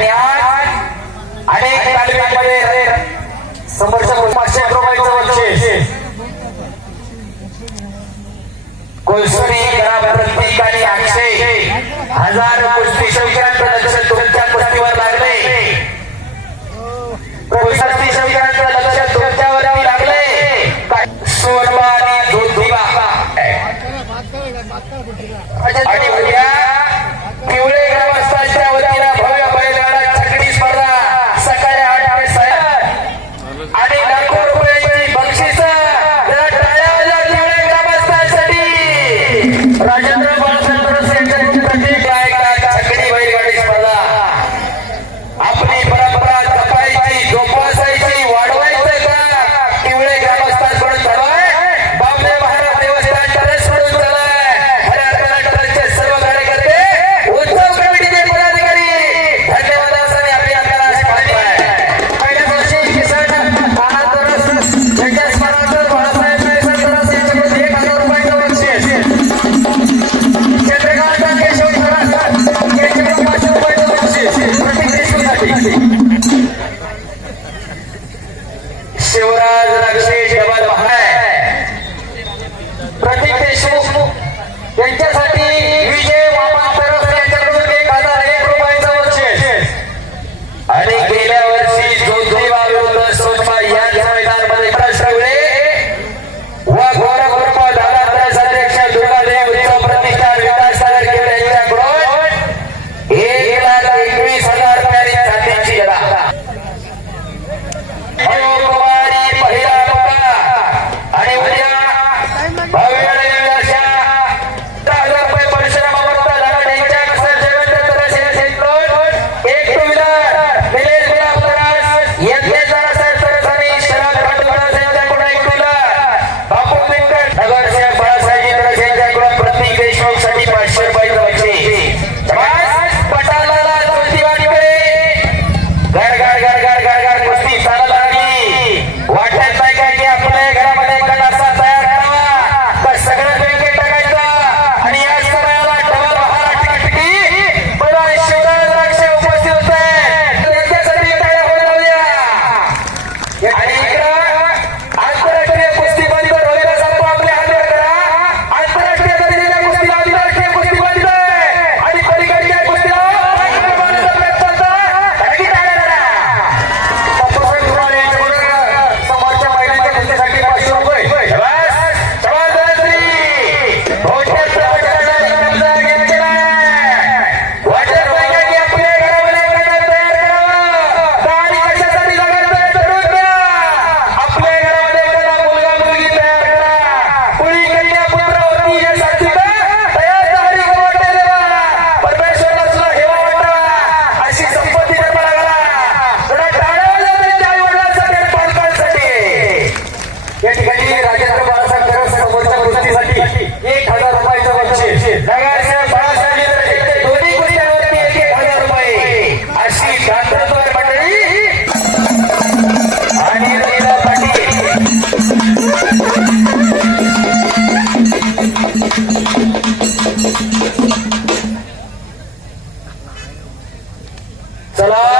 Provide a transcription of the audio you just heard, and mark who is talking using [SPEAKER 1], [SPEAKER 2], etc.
[SPEAKER 1] आणि आज अनेक तालुक्यांमध्ये समर्शक पाचशे रुपयाचं बक्षीस. कोलसरी ग्राम प्रत्येक आणि आठशे हजार कुस्ती शौचांचं लक्ष तुमच्या कुस्तीवर लागले. आणि धुंधिवा seu. সালাম